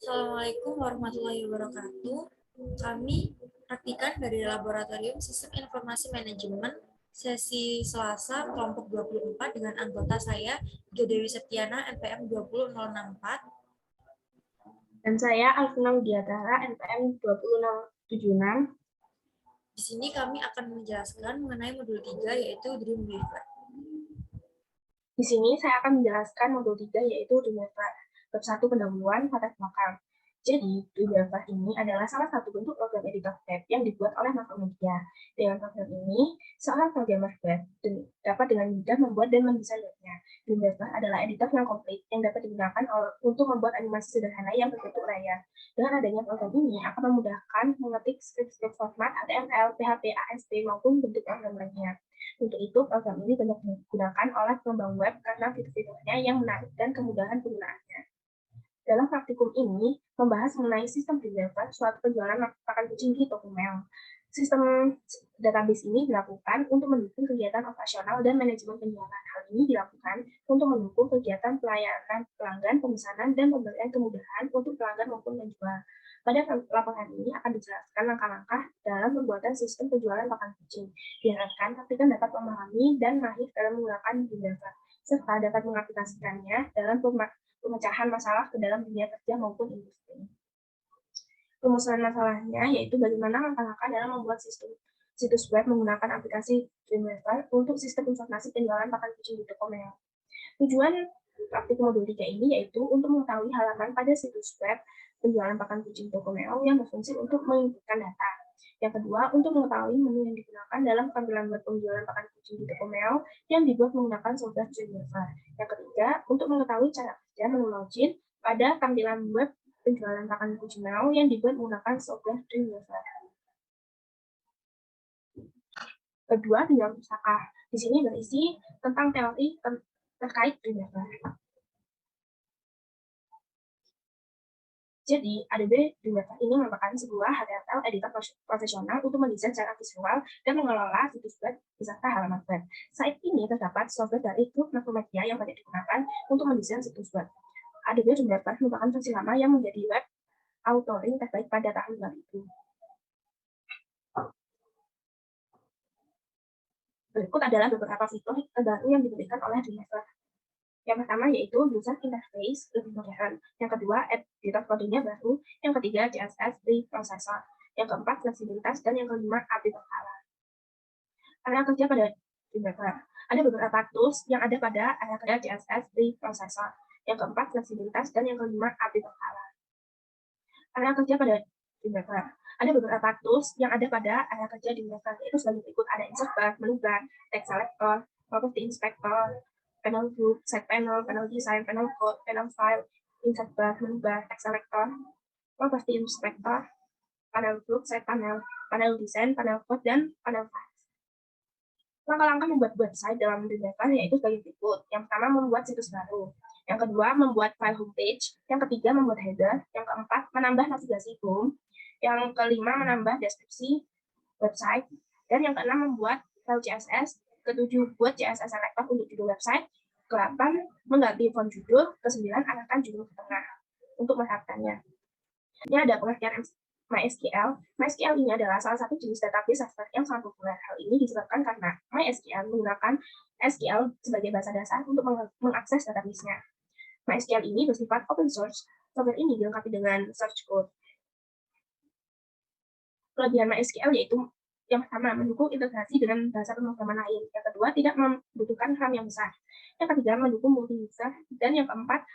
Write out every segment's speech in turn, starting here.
Assalamualaikum warahmatullahi wabarakatuh. Kami praktikan dari Laboratorium Sistem Informasi Manajemen sesi Selasa kelompok 24 dengan anggota saya Jodewi Septiana NPM 20064. Dan saya Alvina Widiatara, NPM 20676. Di sini kami akan menjelaskan mengenai modul 3 yaitu Dreamweaver. Di sini saya akan menjelaskan modul 3 yaitu Dreamweaver. Bab 1 pendahuluan latar belakang. Jadi, Dreamweaver ini adalah salah satu bentuk program editor web yang dibuat oleh Macromedia. Dengan program ini, seorang programmer web dapat dengan mudah membuat dan mendesain webnya. Dreamweaver adalah editor yang komplit yang dapat digunakan untuk membuat animasi sederhana yang berbentuk layar. Dengan adanya program ini akan memudahkan mengetik script format HTML, PHP, ASP maupun bentuk program lainnya. Untuk itu, program ini banyak digunakan oleh pengembang web karena fitur-fiturnya yang menarik dan kemudahan penggunaannya. Dalam praktikum ini, membahas mengenai sistem Dreamweaver, suatu penjualan makan kucing di toko Mel. Sistem database ini dilakukan untuk mendukung kegiatan operasional dan manajemen penjualan. Hal ini dilakukan untuk mendukung kegiatan pelayanan pelanggan, pemesanan, dan pemberian kemudahan untuk pelanggan maupun penjual. Pada laporan ini akan dijelaskan langkah-langkah dalam pembuatan sistem penjualan pakan kucing. Diharapkan praktikan dapat memahami dan mahir dalam menggunakan Dreamweaver, serta dapat mengaplikasikannya dalam pemecahan masalah ke dalam dunia kerja maupun industri. Permasalahan masalahnya yaitu bagaimana langkah-langkah dalam membuat situs web menggunakan aplikasi Dreamweaver untuk sistem informasi penjualan pakan kucing di toko Mel. Tujuan praktikum modul 3 ini yaitu untuk mengetahui halaman pada situs web penjualan pakan kucing toko Mel yang berfungsi untuk menginputkan data. Yang kedua, untuk mengetahui menu yang digunakan dalam tampilan web penjualan pakan kucing di toko Mel yang dibuat menggunakan software Dreamweaver. Yang ketiga, untuk mengetahui cara kerja menu login pada tampilan web penjualan pakan kucing Mel yang dibuat menggunakan software Dreamweaver. Kedua, tujuan pusaka. Di sini berisi tentang teori terkait Dreamweaver. Jadi, Adobe Dreamweaver ini merupakan sebuah HTML editor profesional untuk mendesain secara visual dan mengelola situs web beserta halaman web. Saat ini terdapat software dari grup Macromedia yang banyak digunakan untuk mendesain situs web. Adobe Dreamweaver merupakan versi lama yang menjadi web authoring terbaik pada tahun 2000. Berikut adalah beberapa fitur terbaru yang diberikan oleh Dreamweaver. Yang pertama yaitu user interface lebih modern. Yang kedua, editor kodenya baru. Yang ketiga, CSS preprocessor. Yang keempat, fleksibilitas. Dan yang kelima, update berkala. Area kerja pada Dreamweaver. Ada beberapa tools yang ada pada area kerja CSS preprocessor. Yang keempat, fleksibilitas. Dan yang kelima, update berkala. Area kerja pada Dreamweaver. Ada beberapa tools yang ada pada area kerja Dreamweaver, yaitu sebagai berikut. Ada insert bar, menu bar, text selector, property inspector, panel group, set panel, panel design, panel code, panel file, insert bar, menu bar, text selector, property inspector, panel group, set panel, panel design, panel code, dan panel file. Langkah-langkah membuat website dalam Dreamweaver yaitu sebagai berikut. Yang pertama, membuat situs baru. Yang kedua, membuat file homepage. Yang ketiga, membuat header. Yang keempat, menambah navigasi home. Yang kelima, menambah deskripsi website. Dan yang keenam, membuat file CSS. Ketujuh, buat CSS selector untuk judul website. Ke-8, mengganti font judul. Ke-9, arahkan judul ke tengah untuk menerapkannya. Ini ada pengertian MySQL. MySQL ini adalah salah satu jenis database server yang sangat populer. Hal ini disebabkan karena MySQL menggunakan SQL sebagai bahasa dasar untuk mengakses database-nya. MySQL ini bersifat open source. Software ini dilengkapi dengan source code. Kelebihan MySQL yaitu yang pertama, mendukung integrasi dengan bahasa pemrograman lain. Yang kedua, tidak membutuhkan RAM yang besar. Yang ketiga, mendukung multi-user. Dan yang keempat,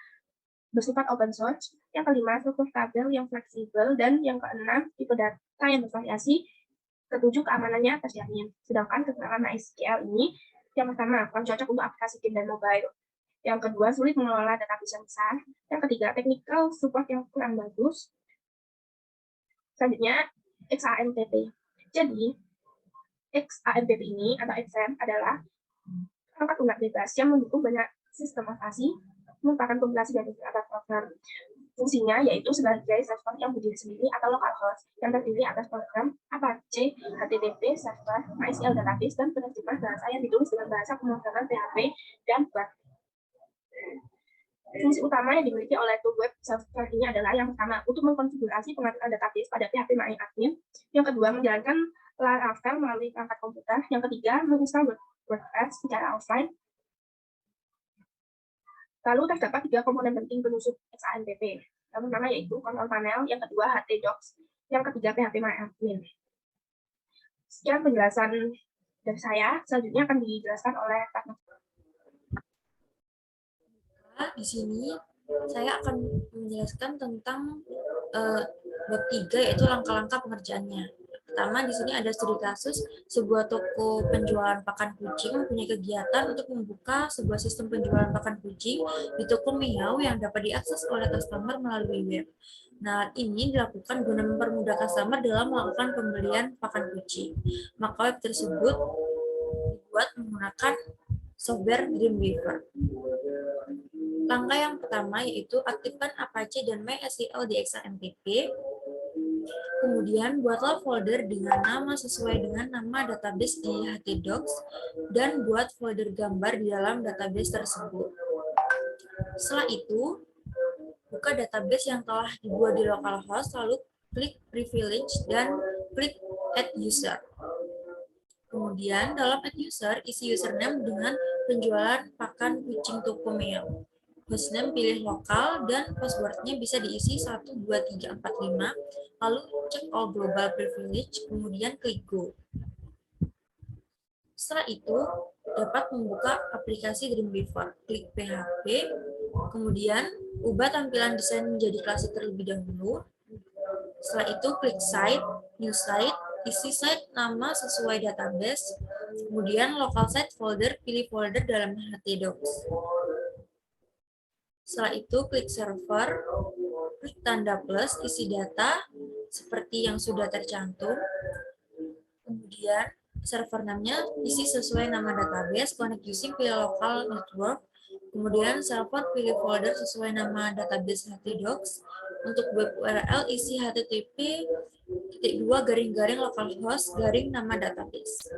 bersifat open source. Yang kelima, struktur tabel yang fleksibel. Dan yang keenam, tipe data yang bervariasi. Ketujuh, keamanannya terjamin. Sedangkan kekurangan MySQL ini, yang pertama, kurang cocok untuk aplikasi game dan mobile. Yang kedua, sulit mengelola database yang besar. Yang ketiga, technical support yang kurang bagus. Selanjutnya, XAMPP. Jadi, XAMPP ini atau XAMPP adalah perangkat lunak bebas yang mendukung banyak sistem operasi, merupakan kompilasi dari beberapa program. Fungsinya yaitu sebagai server yang berdiri sendiri atau localhost yang terdiri atas program Apache, HTTP, server, MySQL database, dan penerjemah bahasa yang ditulis dengan bahasa pemrograman PHP dan Bash. Fungsi utama yang dimiliki oleh tool web self-care ini adalah yang pertama, untuk mengkonfigurasi pengaturan database pada PHP MyAdmin. Yang kedua, menjalankan Laravel melalui perangkat komputer. Yang ketiga, menginstal WordPress secara offline. Lalu terdapat 3 komponen penting penyusup XAMPP. Yang pertama yaitu control panel, yang kedua htdocs, yang ketiga PHP MyAdmin. Sekian penjelasan dari saya, selanjutnya akan dijelaskan oleh Pak Nova. Di sini saya akan menjelaskan tentang bab 3 yaitu langkah-langkah pengerjaannya. Pertama, di sini ada studi kasus sebuah toko penjualan pakan kucing mempunyai kegiatan untuk membuka sebuah sistem penjualan pakan kucing di toko Meow yang dapat diakses oleh customer melalui web. Nah, ini dilakukan guna mempermudah customer dalam melakukan pembelian pakan kucing. Maka web tersebut dibuat menggunakan software Dreamweaver. Langkah yang pertama yaitu aktifkan Apache dan MySQL di XAMPP. Kemudian buatlah folder dengan nama sesuai dengan nama database di htdocs dan buat folder gambar di dalam database tersebut. Setelah itu, buka database yang telah dibuat di localhost, lalu klik privilege dan klik add user. Kemudian dalam add user, isi username dengan penjualan pakan kucing toko Meow. Hostname pilih lokal dan passwordnya bisa diisi 1, 2, 3, 4, 5. Lalu cek all global privilege, kemudian klik go. Setelah itu, dapat membuka aplikasi Dreamweaver. Klik PHP, kemudian ubah tampilan desain menjadi klasik terlebih dahulu. Setelah itu, klik site, new site, isi site nama sesuai database, kemudian local site folder, pilih folder dalam htdocs. Setelah itu, klik server, klik tanda plus, isi data seperti yang sudah tercantum. Kemudian, server namanya isi sesuai nama database, connect using pilih local network. Kemudian, server pilih folder sesuai nama database htdocs. Untuk web URL, isi http://localhost nama database.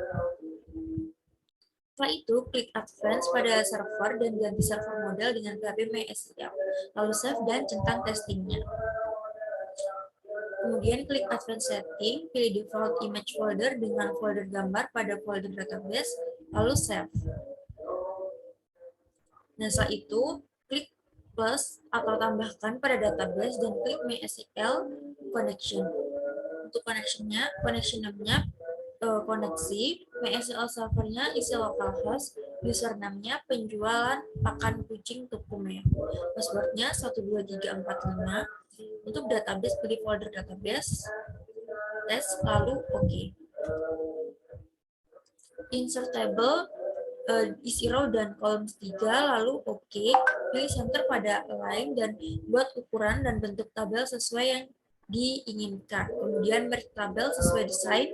Setelah itu, klik Advance pada server dan ganti server model dengan PHP MySQL. Lalu save dan centang testingnya. Kemudian klik Advanced Setting, pilih default image folder dengan folder gambar pada folder database, lalu save. Nah, setelah itu, klik plus atau tambahkan pada database dan klik MySQL Connection. Untuk connection name-nya koneksi, MySQL servernya isi localhost, username-nya penjualan pakan kucing toko Meow. Passwordnya 12345. Untuk database, pilih folder database, tes, lalu OK. Insert table, isi row dan kolom 3, lalu OK. Pilih center pada align dan buat ukuran dan bentuk tabel sesuai yang diinginkan. Kemudian merge tabel sesuai desain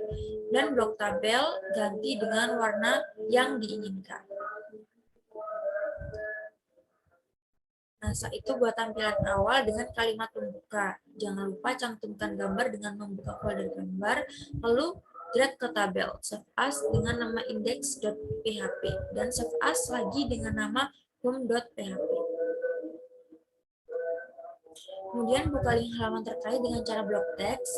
dan blok tabel ganti dengan warna yang diinginkan. Nah, saat itu buat tampilan awal dengan kalimat pembuka. Jangan lupa cantumkan gambar dengan membuka folder gambar, lalu drag ke tabel, save as dengan nama index.php, dan save as lagi dengan nama home.php. Kemudian buka link halaman terkait dengan cara blok teks,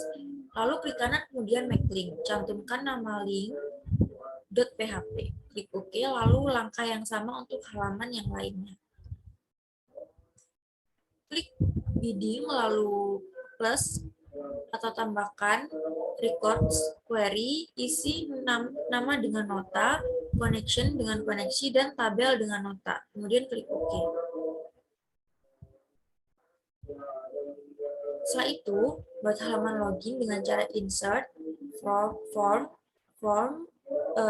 lalu klik kanan kemudian make link, cantumkan nama link .php, klik OK, lalu langkah yang sama untuk halaman yang lainnya. Klik bidding lalu plus atau tambahkan records, query, isi nama dengan nota, connection dengan koneksi, dan tabel dengan nota. Kemudian klik OK. Setelah itu, buat halaman login dengan cara insert, form,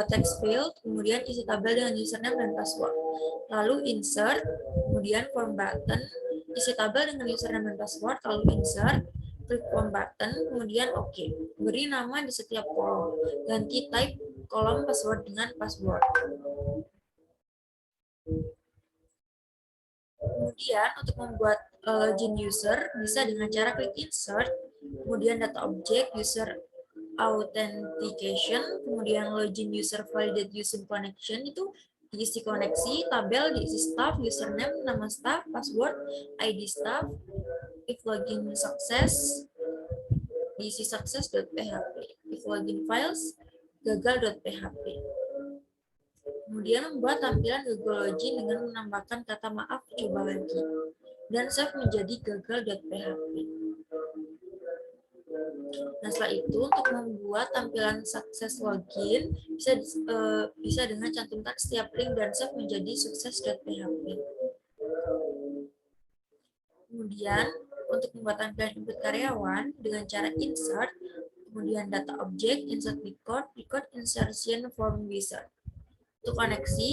text field, kemudian isi tabel dengan username dan password. Lalu insert, kemudian form button, isi tabel dengan username dan password, lalu insert, klik form button, kemudian OK. Beri nama di setiap kolom. Ganti type kolom password dengan password. Kemudian untuk membuat login user bisa dengan cara klik insert, kemudian data object, user authentication, kemudian login user validate using connection itu diisi koneksi, tabel diisi staff, username, nama staff, password, ID staff, if login sukses, diisi success.php, if login files, gagal.php. Kemudian membuat tampilan Google Login dengan menambahkan kata maaf coba lagi, dan save menjadi gagal.php. Nah, setelah itu untuk membuat tampilan sukses login bisa dengan cantumkan setiap link dan save menjadi sukses.php. Kemudian untuk membuat tampilan input karyawan dengan cara insert, kemudian data object, insert record, record insertion form wizard. Untuk koneksi,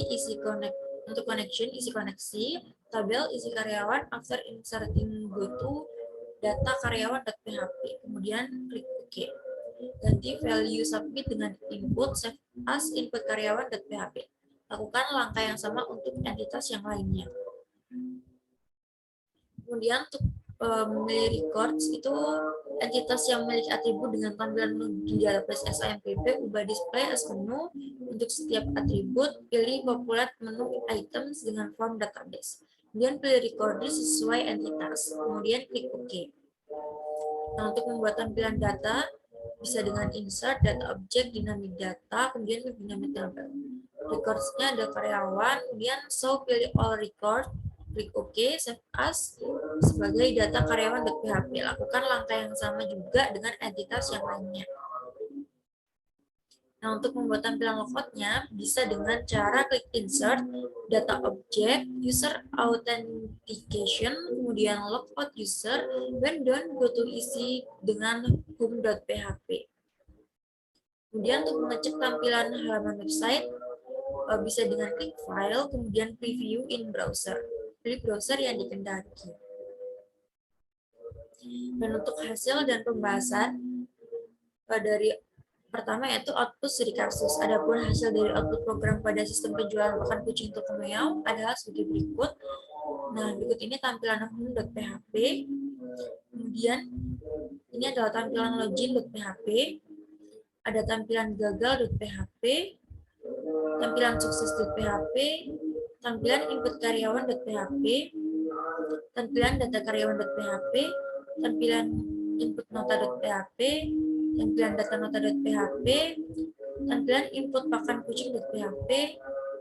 untuk connection isi koneksi, tabel isi karyawan after inserting go to data karyawan.php, kemudian klik OK. Ganti value submit dengan input save as input karyawan.php. Lakukan langkah yang sama untuk entitas yang lainnya. Kemudian untuk memilih records itu entitas yang memiliki atribut dengan tampilan di database SIMPP ubah display as menu. Untuk setiap atribut, pilih populate menu items dengan form database. Kemudian pilih recorder sesuai entitas. Kemudian klik OK. Nah, untuk membuat tampilan data, bisa dengan insert, data object, dynamic data, kemudian dynamic table. Records-nya ada karyawan, kemudian show pilih all record, klik OK, save as sebagai data karyawan.php. Lakukan langkah yang sama juga dengan entitas yang lainnya. Nah, untuk membuat tampilan logoutnya bisa dengan cara klik insert, data object, user authentication, kemudian logout user, then go to isi dengan home.php. Kemudian untuk mengecek tampilan halaman website, bisa dengan klik file, kemudian preview in browser. Pilih browser yang dikehendaki. Dan untuk hasil dan pembahasan dari pertama yaitu output studi kasus. Adapun hasil dari output program pada sistem penjualan pakan kucing toko meow adalah sebagai berikut. Nah, berikut ini tampilan home.php. Kemudian ini adalah tampilan login.php. Ada tampilan gagal.php, tampilan sukses.php, tampilan input karyawan.php, tampilan data karyawan.php, tampilan input nota.php, tampilan data nota.php, tampilan input pakan kucing.php,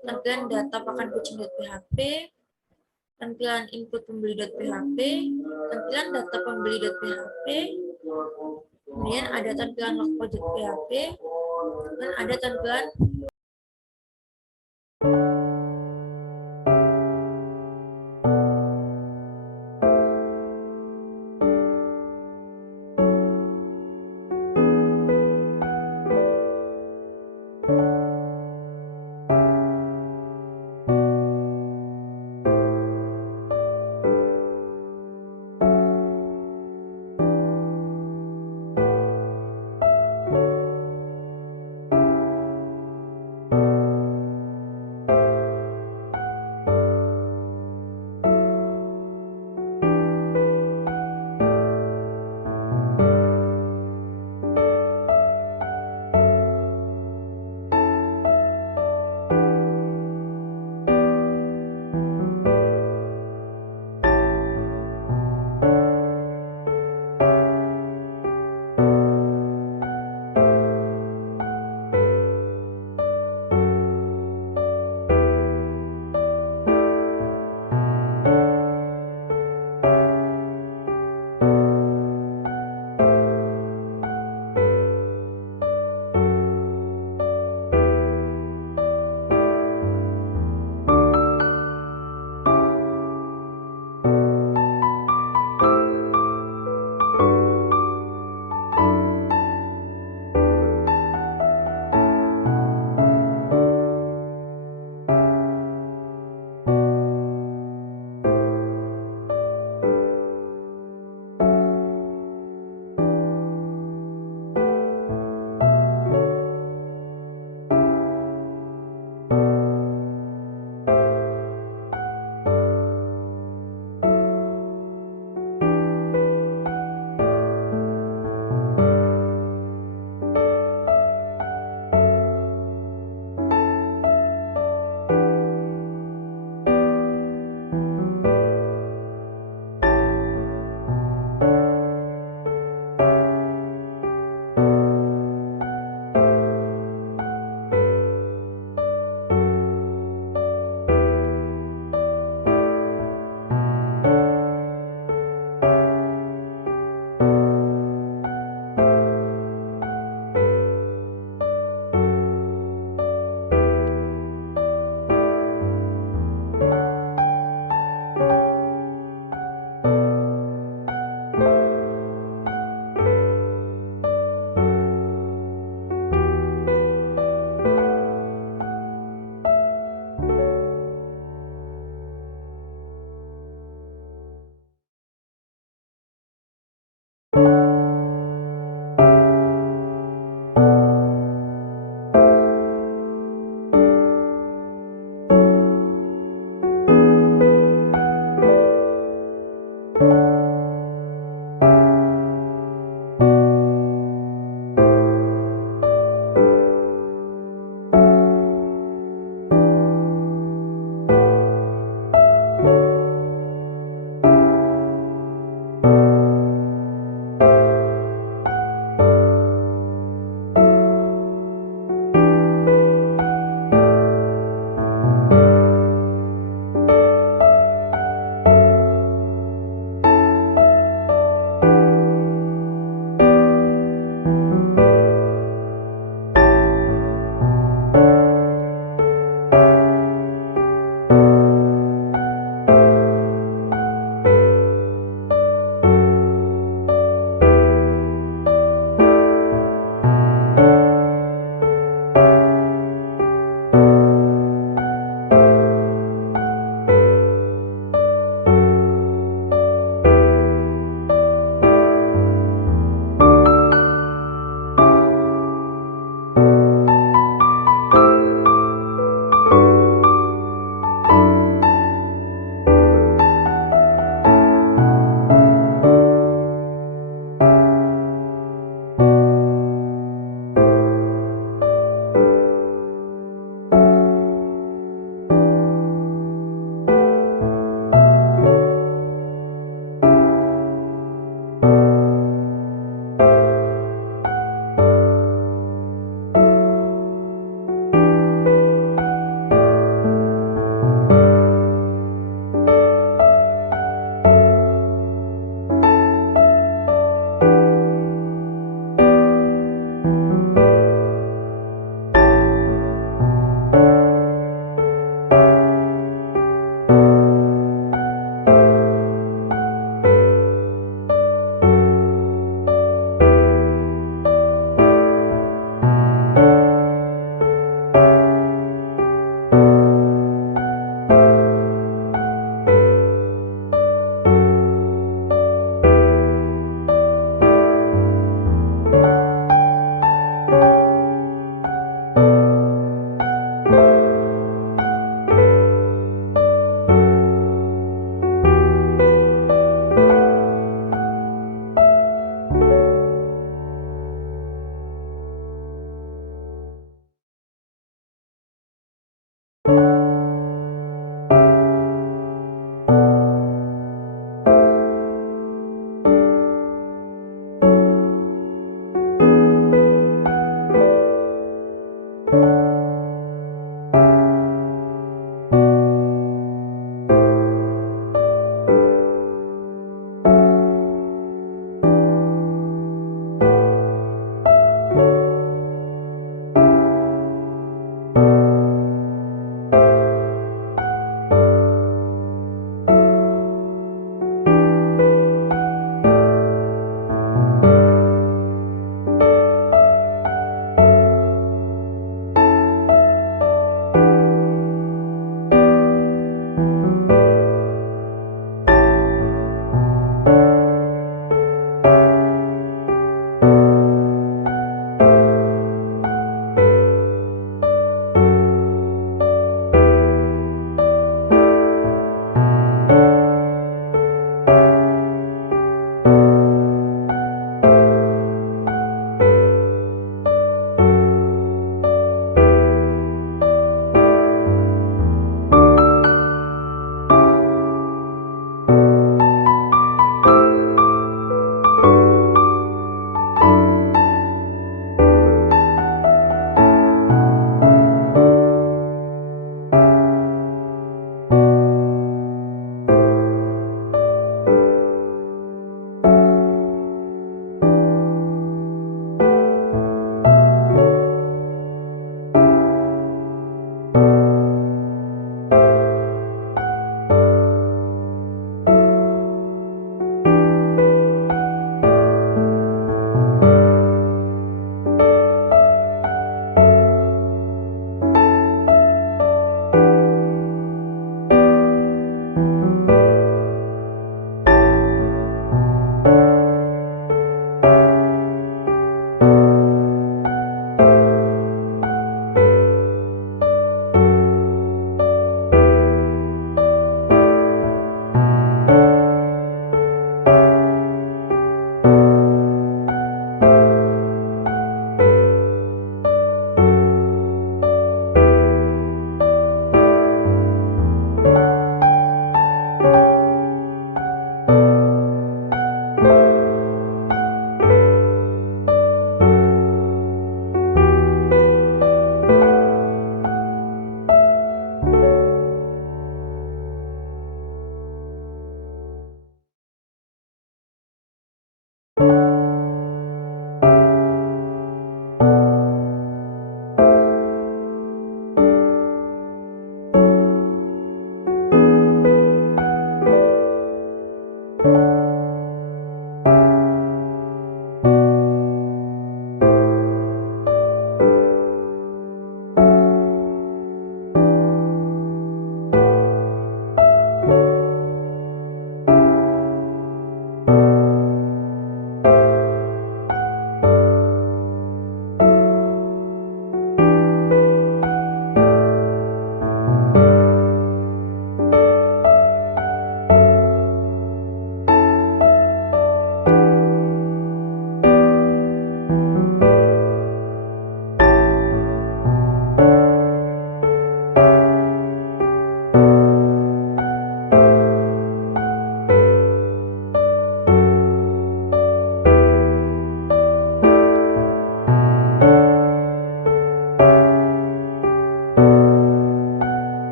tampilan data pakan kucing.php, tampilan input pembeli.php, tampilan data pembeli.php, kemudian ada tampilan logpoint.php, dan ada tampilan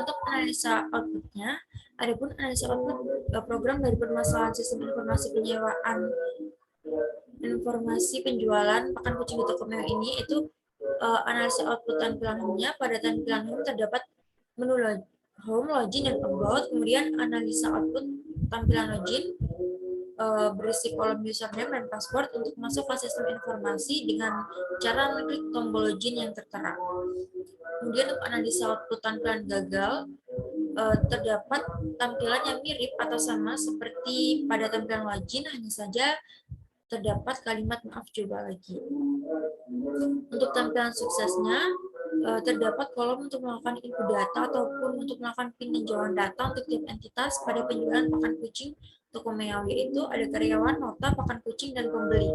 Untuk analisa outputnya, adapun analisa output program dari permasalahan sistem informasi penyewaan informasi penjualan pakan kucing di toko meo ini itu analisa output tampilan home-nya. Pada tampilan home terdapat menu home, login, dan about. Kemudian analisa output tampilan login berisi kolom username dan password untuk masuk ke sistem informasi dengan cara mengklik tombol login yang tertera. Kemudian untuk analisa output tampilan gagal, terdapat tampilan yang mirip atau sama seperti pada tampilan login, hanya saja terdapat kalimat maaf coba lagi. Untuk tampilan suksesnya, terdapat kolom untuk melakukan input data ataupun untuk melakukan peninjauan data untuk tiap entitas pada penjualan pakan kucing toko meo, yaitu ada karyawan, nota, pakan kucing, dan pembeli.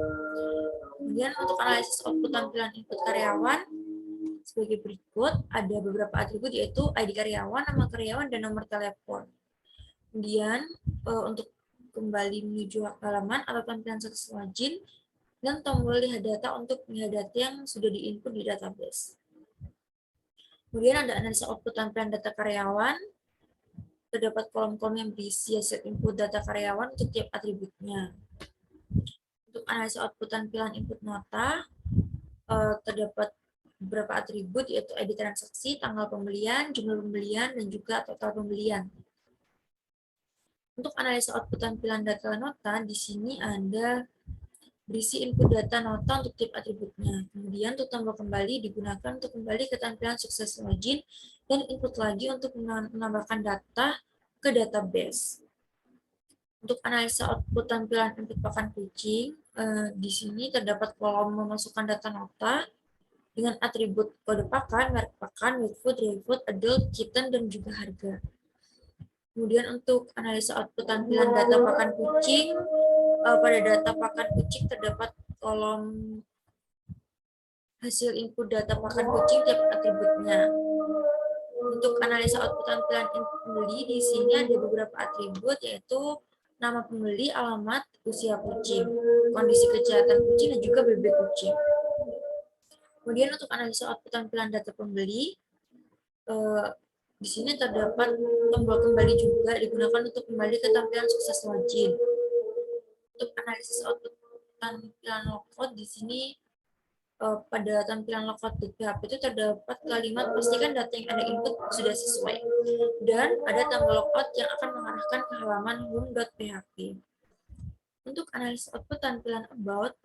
Kemudian untuk analisis output tampilan input karyawan sebagai berikut, ada beberapa atribut yaitu ID karyawan, nama karyawan, dan nomor telepon. Kemudian untuk kembali menuju halaman atau tampilan sukses login, dan tombol lihat data untuk melihat data yang sudah diinput di database. Kemudian ada analisa output tampilan data karyawan, terdapat kolom-kolom yang berisi hasil input data karyawan untuk tiap atributnya. Untuk analisa output tampilan input nota, terdapat beberapa atribut yaitu ID transaksi, tanggal pembelian, jumlah pembelian, dan juga total pembelian. Untuk analisa output tampilan data nota, di sini ada berisi input data nota untuk tiap atributnya. Kemudian untuk tombol kembali digunakan untuk kembali ke tampilan sukses login dan input lagi untuk menambahkan data ke database. Untuk analisa output tampilan input pakan kucing, di sini terdapat kolom memasukkan data nota dengan atribut kode pakan, merek pakan, wet food, dry food, adult, kitten, dan juga harga. Kemudian untuk analisa output tampilan data pakan kucing, pada data pakan kucing terdapat kolom hasil input data pakan kucing tiap atributnya. Untuk analisa output tampilan pembeli, di sini ada beberapa atribut yaitu nama pembeli, alamat, usia kucing, kondisi kesehatan kucing, dan juga bebek kucing. Kemudian untuk analisa output tampilan data pembeli, di sini terdapat tombol kembali juga digunakan untuk kembali ke tampilan sukses login. Untuk analisis output tampilan logout, di sini pada tampilan logout.php itu terdapat kalimat pastikan data yang Anda input sudah sesuai. Dan ada tombol logout yang akan mengarahkan ke halaman home.php. Untuk analisis output tampilan about,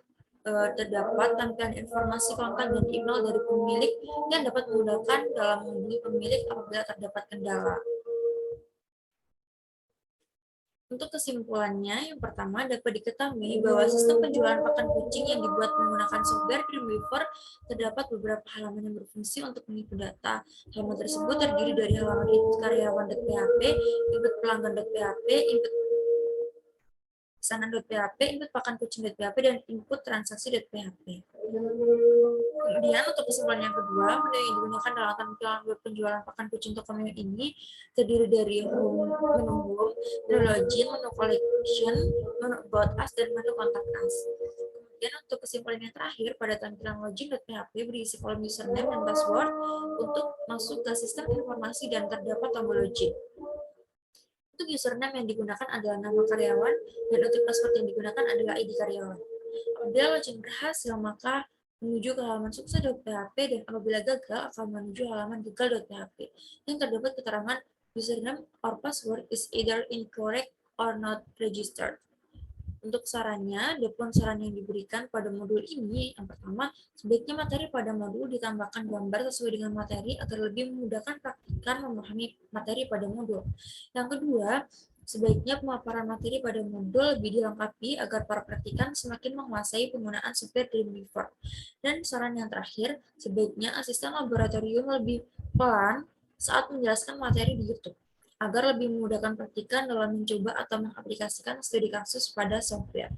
terdapat tampilan informasi kontak dan email dari pemilik yang dapat menggunakan dalam menghubungi pemilik apabila terdapat kendala. Untuk kesimpulannya, yang pertama dapat diketahui bahwa sistem penjualan pakan kucing yang dibuat menggunakan software Dreamweaver terdapat beberapa halaman yang berfungsi untuk mengikut data. Halaman tersebut terdiri dari halaman input karyawan.php, input pelanggan.php, input pesanan.php, input pakan kucing.php, dan input transaksi.php. Kemudian untuk kesimpulan yang kedua, menu yang digunakan dalam tampilan web penjualan pakan kucing toko meo ini terdiri dari menu home, menu login, menu collection, menu about us, dan menu contact us. Kemudian untuk kesimpulan yang terakhir, pada tampilan login.php berisi kolom username dan password untuk masuk ke sistem informasi dan terdapat tombol login. Untuk username yang digunakan adalah nama karyawan, dan untuk password yang digunakan adalah ID karyawan. Apabila login berhasil, maka menuju ke halaman sukses.php, dan apabila gagal akan menuju halaman gagal.php yang terdapat keterangan username or password is either incorrect or not registered. Untuk sarannya, adapun saran yang diberikan pada modul ini, yang pertama, sebaiknya materi pada modul ditambahkan gambar sesuai dengan materi agar lebih memudahkan praktikan memahami materi pada modul. Yang kedua, sebaiknya pemaparan materi pada modul lebih dilengkapi agar para praktikan semakin menguasai penggunaan software Dreamweaver. Dan saran yang terakhir, sebaiknya asisten laboratorium lebih pelan saat menjelaskan materi di YouTube, agar lebih memudahkan praktikan dalam mencoba atau mengaplikasikan studi kasus pada software.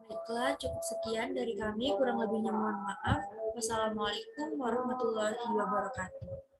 Baiklah, cukup sekian dari kami. Kurang lebihnya mohon maaf. Wassalamualaikum warahmatullahi wabarakatuh.